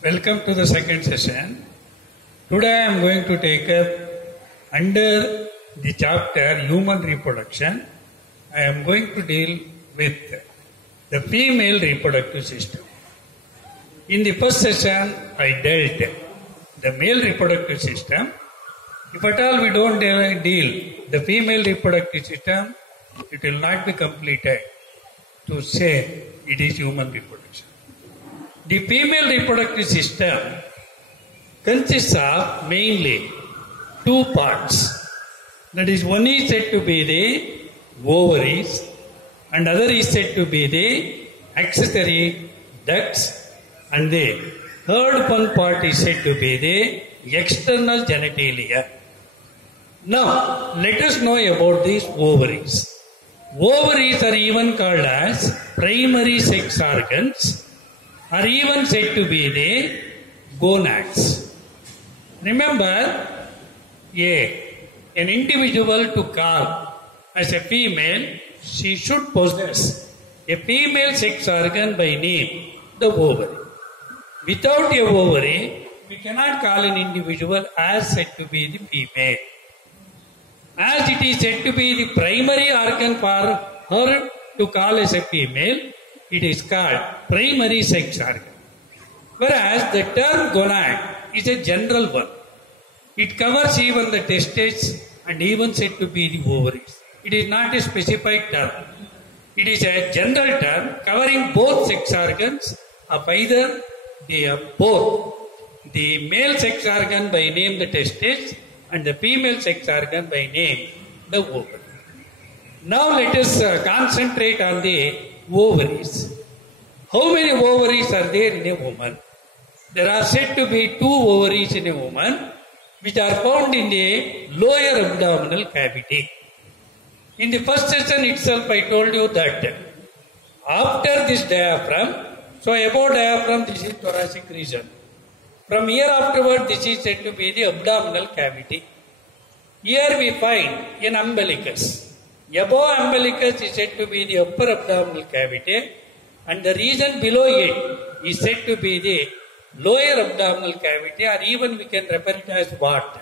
Welcome to the second session. Today I am going to take up under the chapter Human Reproduction. I am going to deal with the female reproductive system. In the first session I dealt the male reproductive system. If at all we don't deal the female reproductive system, it will not be completed to say it is human reproduction. The female reproductive system consists of mainly two parts. That is, one is said to be the ovaries and other is said to be the accessory ducts, and the third one part is said to be the external genitalia. Now, let us know about these ovaries. Ovaries are even called as primary sex organs, are even said to be the gonads. Remember, an individual to call as a female, she should possess a female sex organ by name, the ovary. Without a ovary, we cannot call an individual as said to be the female. As it is said to be the primary organ for her to call as a female, it is called primary sex organ. Whereas the term gonad is a general one. It covers even the testes and even said to be the ovaries. It is not a specified term. It is a general term covering both sex organs of either both the male sex organ by name the testes and the female sex organ by name the ovary. Now let us concentrate on the ovaries. How many ovaries are there in a woman? There are said to be 2 ovaries in a woman, which are found in the lower abdominal cavity. In the first session itself, I told you that after this diaphragm, so above diaphragm, this is thoracic region. From here afterward, this is said to be the abdominal cavity. Here we find an umbilicus. Above umbilicus is said to be the upper abdominal cavity, and the region below it is said to be the lower abdominal cavity, or even we can refer it as what?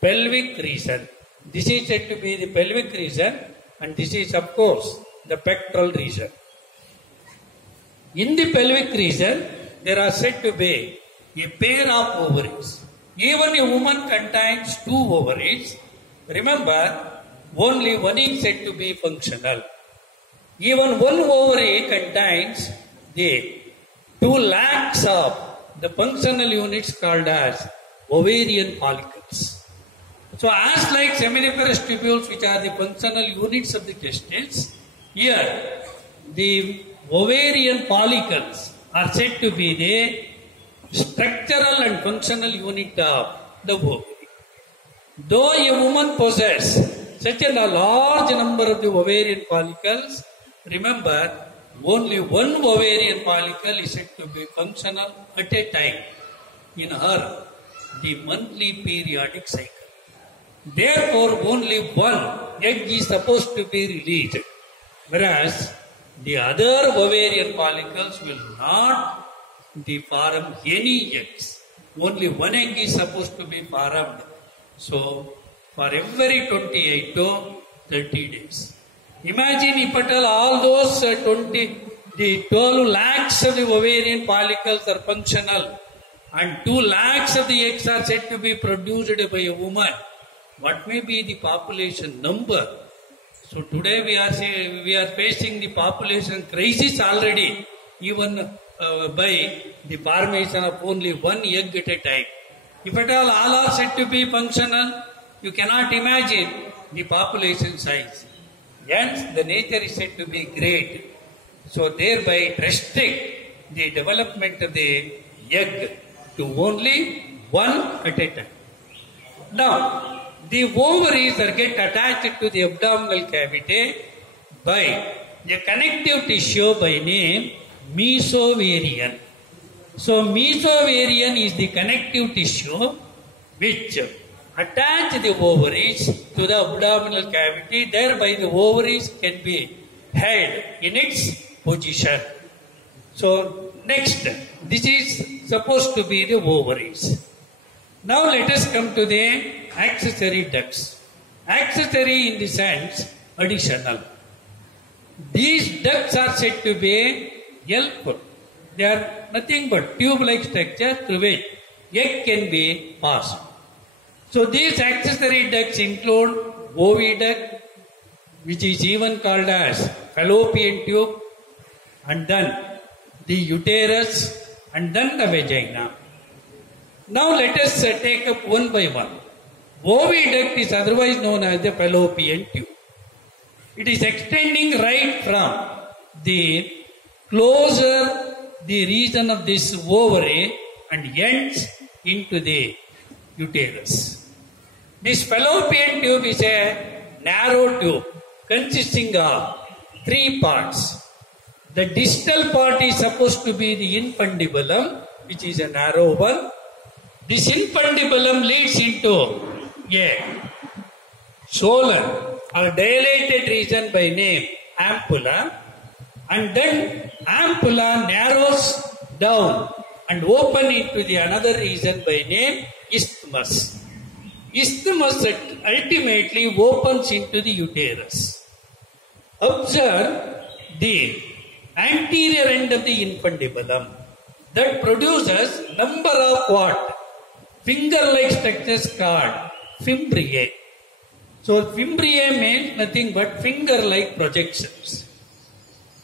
Pelvic region. This is said to be the pelvic region, and this is of course the pectoral region. In the pelvic region, there are said to be a pair of ovaries. Even a woman contains 2 ovaries. Remember, only one is said to be functional. Even one ovary contains the 2 lakhs of the functional units called as ovarian follicles. So as like seminiferous tubules, which are the functional units of the testes, here the ovarian follicles are said to be the structural and functional unit of the ovary. Though a woman possesses such a large number of the ovarian follicles, remember, only one ovarian follicle is said to be functional at a time in her, the monthly periodic cycle. Therefore, only one egg is supposed to be released, whereas the other ovarian follicles will not form any eggs. Only one egg is supposed to be formed. So, for every 28 to 30 days. Imagine if at all those 12 lakhs of the ovarian follicles are functional and 2 lakhs of the eggs are said to be produced by a woman. What may be the population number? So today we are facing the population crisis already, even by the formation of only one egg at a time. If at all are said to be functional, you cannot imagine the population size. Hence, the nature is said to be great. So, thereby it restricts the development of the egg to only one at a time. Now, the ovaries are get attached to the abdominal cavity by a connective tissue by name mesovarian. So, mesovarian is the connective tissue which attach the ovaries to the abdominal cavity, thereby the ovaries can be held in its position. So next, this is supposed to be the ovaries. Now let us come to the accessory ducts. Accessory in the sense additional. These ducts are said to be helpful. They are nothing but tube-like structure through which egg can be passed. So these accessory ducts include oviduct, which is even called as fallopian tube, and then the uterus, and then the vagina. Now let us take up one by one. Oviduct is otherwise known as the fallopian tube. It is extending right from the closer the region of this ovary and ends into the uterus. This fallopian tube is a narrow tube consisting of three parts. The distal part is supposed to be the infundibulum, which is a narrow one. This infundibulum leads into a swollen or dilated region by name ampulla, and then ampulla narrows down and open into the another region by name isthmus. Isthmus ultimately opens into the uterus. Observe the anterior end of the infundibulum that produces number of what? Finger-like structures called fimbriae. So fimbriae means nothing but finger-like projections.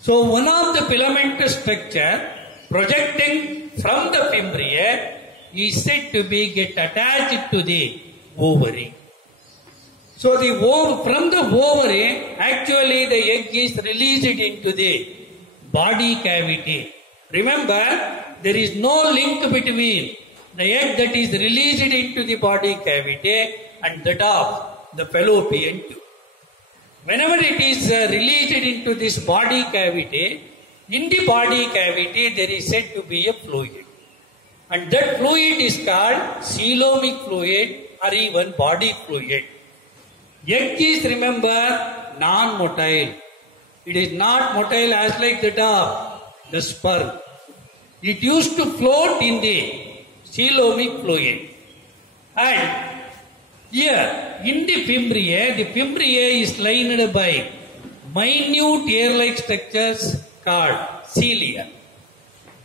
So one of the filamentous structure projecting from the fimbriae is said to be get attached to the ovary. So from the ovary, actually the egg is released into the body cavity. Remember, there is no link between the egg that is released into the body cavity and that of the fallopian tube. Whenever it is released into this body cavity, in the body cavity there is said to be a fluid. And that fluid is called coelomic fluid or even body fluid. Egg is, remember, non-motile. It is not motile as like that of the sperm. It used to float in the coelomic fluid. And here, in the fimbriae is lined by minute hair-like structures called cilia.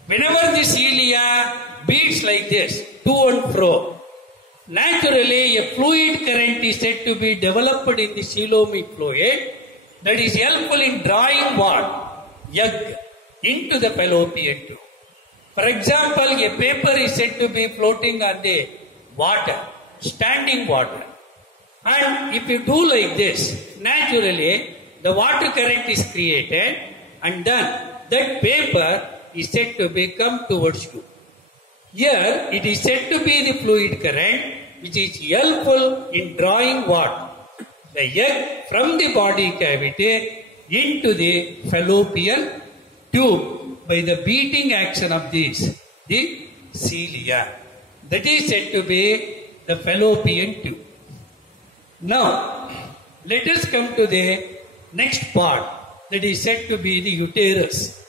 Whenever the cilia beats like this, to and fro, naturally a fluid current is said to be developed in the coelomic fluid that is helpful in drawing what? Egg into the fallopian tube. For example, a paper is said to be floating on the water, standing water. And if you do like this, naturally the water current is created and then that paper is said to be come towards you. Here it is said to be the fluid current which is helpful in drawing what? The egg from the body cavity into the fallopian tube by the beating action of the cilia. That is said to be the fallopian tube. Now, let us come to the next part that is said to be the uterus,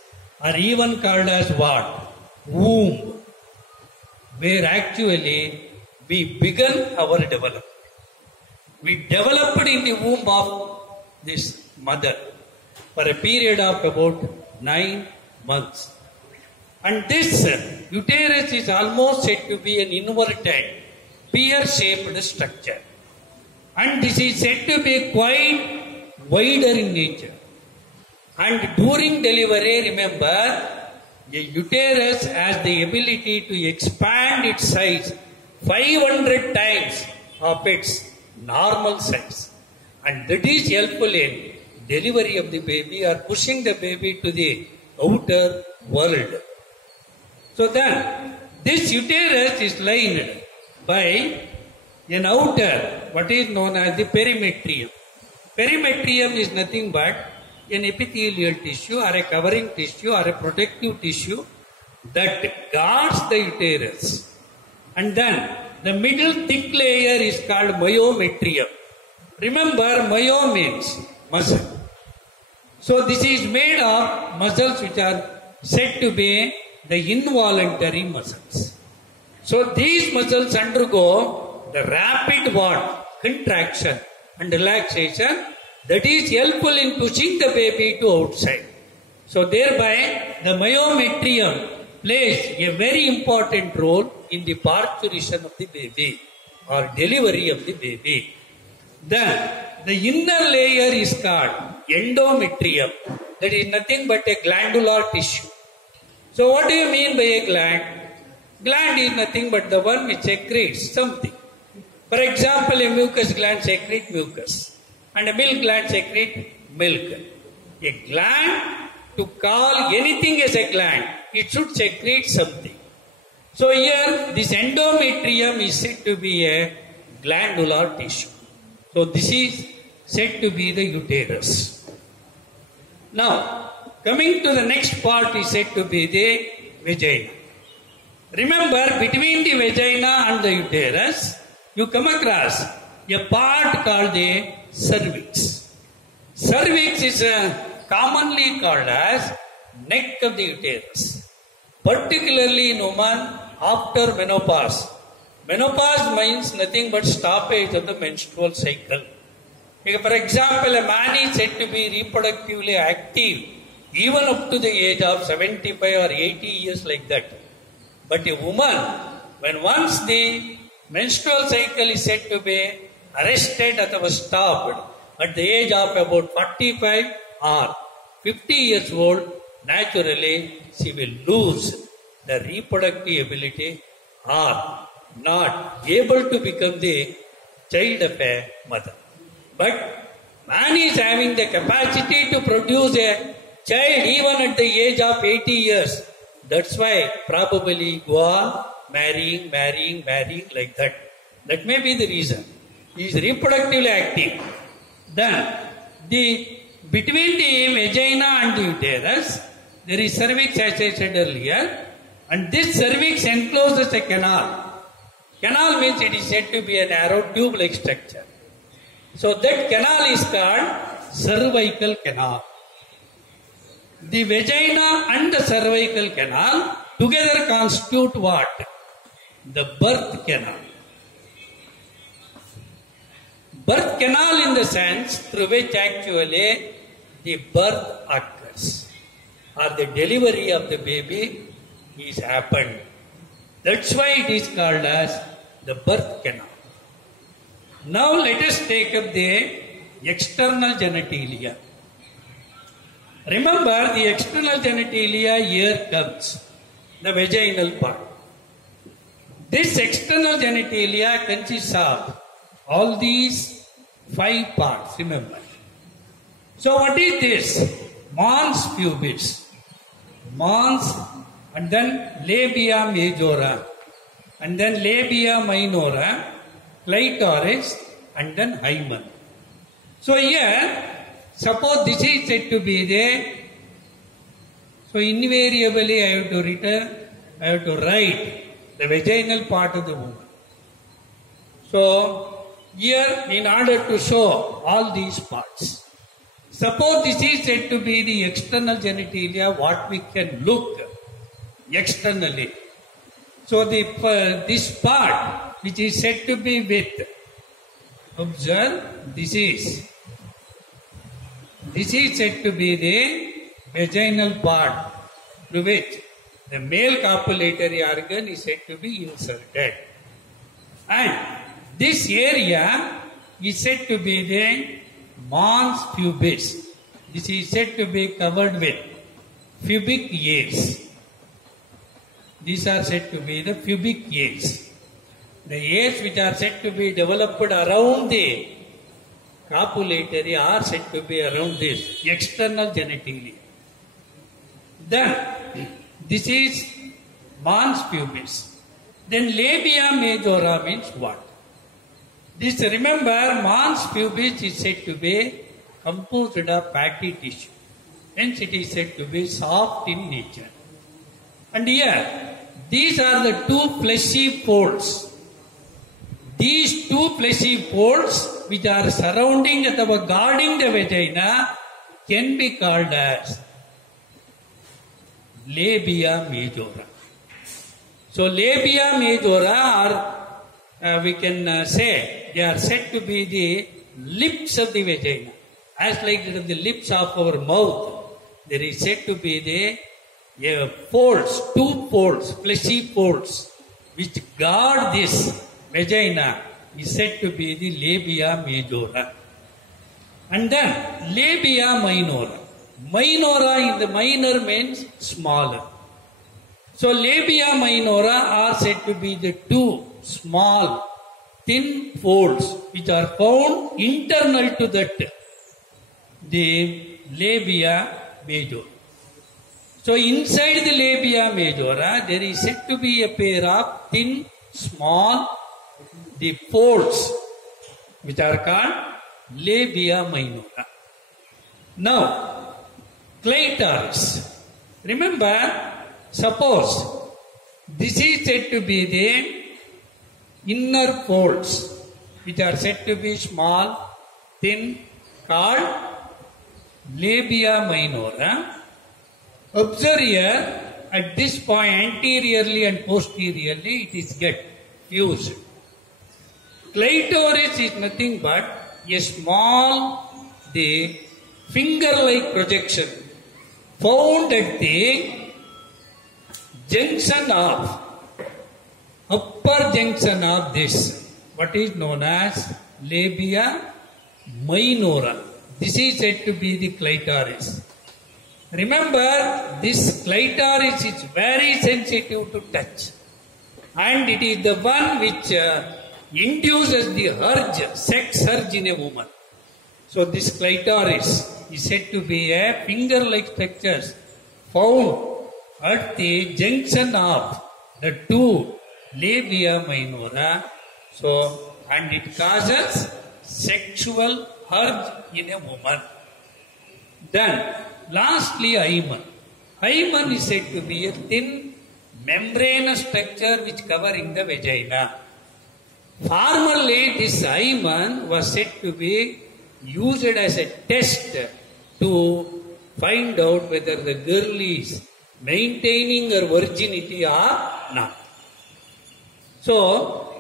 or even called as what? Womb, where actually we began our development. We developed in the womb of this mother for a period of about 9 months. And this uterus is almost said to be an inverted, pear-shaped structure. And this is said to be quite wider in nature. And during delivery, remember, a uterus has the ability to expand its size 500 times of its normal size. And that is helpful in delivery of the baby or pushing the baby to the outer world. So then, this uterus is lined by an outer, what is known as the perimetrium. Perimetrium is nothing but an epithelial tissue or a covering tissue or a protective tissue that guards the uterus. And then the middle thick layer is called myometrium. Remember, myo means muscle. So this is made of muscles which are said to be the involuntary muscles. So these muscles undergo the rapid what? Contraction and relaxation that is helpful in pushing the baby to outside. So thereby the myometrium plays a very important role in the parturition of the baby or delivery of the baby. Then the inner layer is called endometrium. That is nothing but a glandular tissue. So what do you mean by a gland? Gland is nothing but the one which secretes something. For example, a mucus gland secretes mucus and a milk gland secretes milk. A gland, to call anything as a gland, it should secrete something. So here this endometrium is said to be a glandular tissue. So this is said to be the uterus. Now coming to the next part is said to be the vagina. Remember, between the vagina and the uterus, you come across a part called the cervix. Cervix is commonly called as neck of the uterus, particularly in women after menopause. Menopause means nothing but stoppage of the menstrual cycle. For example, a man is said to be reproductively active even up to the age of 75 or 80 years like that. But a woman, when once the menstrual cycle is said to be arrested or stopped at the age of about 45 or 50 years old, naturally she will lose the reproductive ability or not able to become the child of a mother. But man is having the capacity to produce a child even at the age of 80 years. That's why probably go on marrying like that. That may be the reason. He is reproductively active. Then between the vagina and the uterus, there is cervix, as I said earlier, and this cervix encloses a canal. Canal means it is said to be a narrow tube-like structure. So that canal is called cervical canal. The vagina and the cervical canal together constitute what? The birth canal. Birth canal in the sense through which actually the birth occurs or the delivery of the baby is happened. That's why it is called as the birth canal. Now let us take up the external genitalia. Remember, the external genitalia here comes, the vaginal part. This external genitalia consists of all these 5 parts, remember. So what is this? Mons pubis, mons, and then labia majora, and then labia minora, clitoris, and then hymen. So here, suppose this is said to be the, so invariably I have to write the vaginal part of the woman. So here, in order to show all these parts, suppose this is said to be the external genitalia, what we can look externally. So this part which is said to be with, observe, this is said to be the vaginal part through which the male copulatory organ is said to be inserted. And this area is said to be the mons pubis. This is said to be covered with pubic hairs. These are said to be the pubic hairs. The hairs which are said to be developed around the copulatory are said to be around this external genitalia. Then this is mons pubis. Then labia majora means what? This, remember, mons pubis is said to be composed of fatty tissue. Hence it is said to be soft in nature. And here, these are the 2 fleshy folds. These 2 fleshy folds which are surrounding or guarding the vagina can be called as labia majora. So labia majora are, we can say, they are said to be the lips of the vagina. As like the lips of our mouth, there is said to be the folds, two folds, fleshy folds, which guard this vagina, is said to be the labia majora. And then labia minora. Minora in the minor means smaller. So labia minora are said to be the two small, thin folds which are found internal to that, the labia majora. So inside the labia majora, there is said to be a pair of thin, small, the folds which are called labia minora. Now, clitoris. Remember, suppose this is said to be the inner folds which are said to be small, thin, called labia minora. Observe here, at this point anteriorly and posteriorly it is get fused. Clitoris is nothing but a small, the finger-like projection found at the junction of, upper junction of this, what is known as labia minora. This is said to be the clitoris. Remember, this clitoris is very sensitive to touch, and it is the one which induces the urge, sex urge in a woman. So this clitoris is said to be a finger-like structure found at the junction of the two labia minora. So, and it causes sexual urge in a woman. Then, lastly, hymen. Hymen is said to be a thin membranous structure which covering the vagina. Formerly, this hymen was said to be used as a test to find out whether the girl is maintaining her virginity or not. So,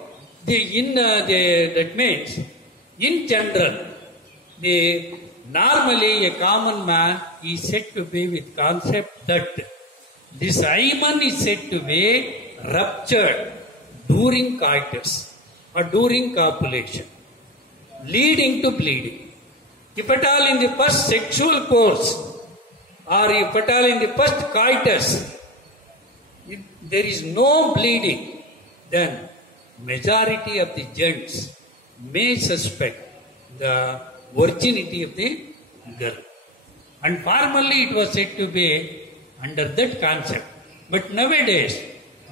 that means, in general, normally a common man is said to be with concept that this hymen is said to be ruptured during coitus or during copulation, leading to bleeding. If at all in the first sexual course or if at all in the first coitus, if there is no bleeding, then majority of the gents may suspect the virginity of the girl. And formerly it was said to be under that concept. But nowadays,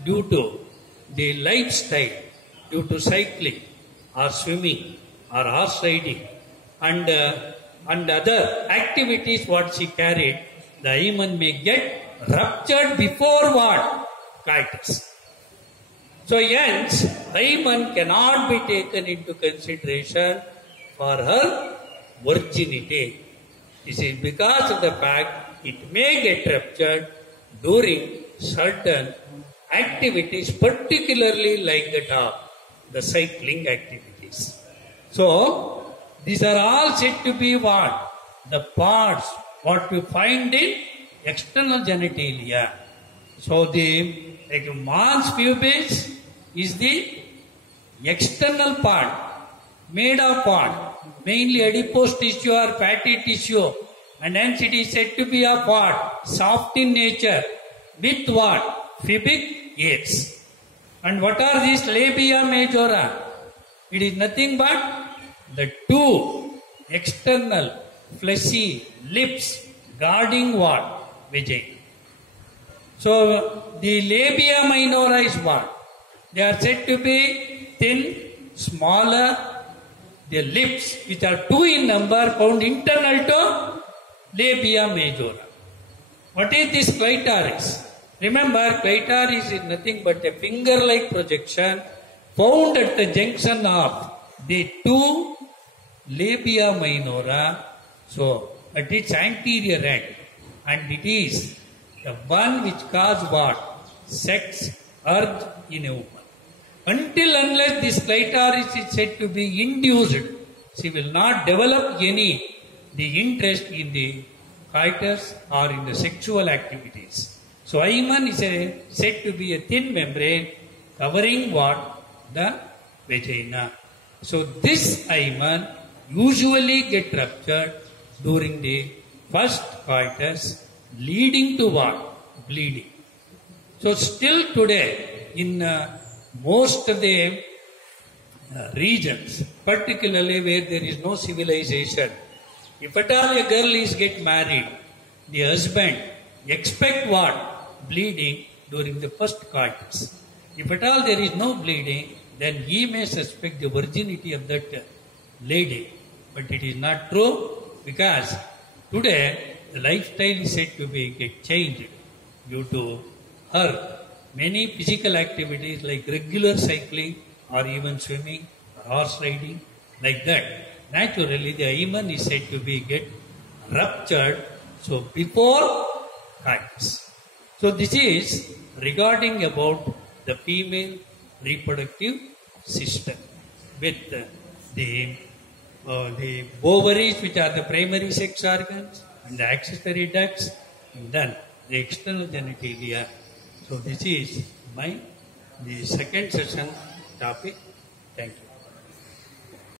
due to the lifestyle, due to cycling or swimming or horse riding and other activities what she carried, the hymen may get ruptured before what? Coitus. So hence, hymen cannot be taken into consideration for her virginity. This is because of the fact it may get ruptured during certain activities, particularly like that of the cycling activities. So, these are all said to be what? The parts what we find in external genitalia. So, the mons pubis is the external part, made of what? Mainly adipose tissue or fatty tissue, and hence it is said to be of what? Soft in nature, with what? Pubic hairs. And what are these labia majora? It is nothing but the two external fleshy lips guarding what? Vagina. So the labia minora is what? They are said to be thin, smaller, the lips which are two in number found internal to labia majora. What is this clitoris? Remember, clitoris is nothing but a finger-like projection found at the junction of the two labia minora. So, at its anterior end, and it is the one which cause what? Sex urge in a woman. Until unless this clitoris is said to be induced, she will not develop the interest in the coitus or in the sexual activities. So hymen is said to be a thin membrane covering what? The vagina. So this hymen usually get ruptured during the first coitus, leading to what? Bleeding. So still today in most of the regions, particularly where there is no civilization, if at all a girl is get married, the husband expect what? Bleeding during the first coitus. If at all there is no bleeding, then he may suspect the virginity of that lady. But it is not true, because today the lifestyle is said to be get changed due to her many physical activities like regular cycling or even swimming or horse riding, like that. Naturally the hymen is said to be get ruptured, so before coitus. So this is regarding about the female reproductive system with the ovaries, which are the primary sex organs, and the accessory ducts, and then the external genitalia. So this is the second session topic. Thank you.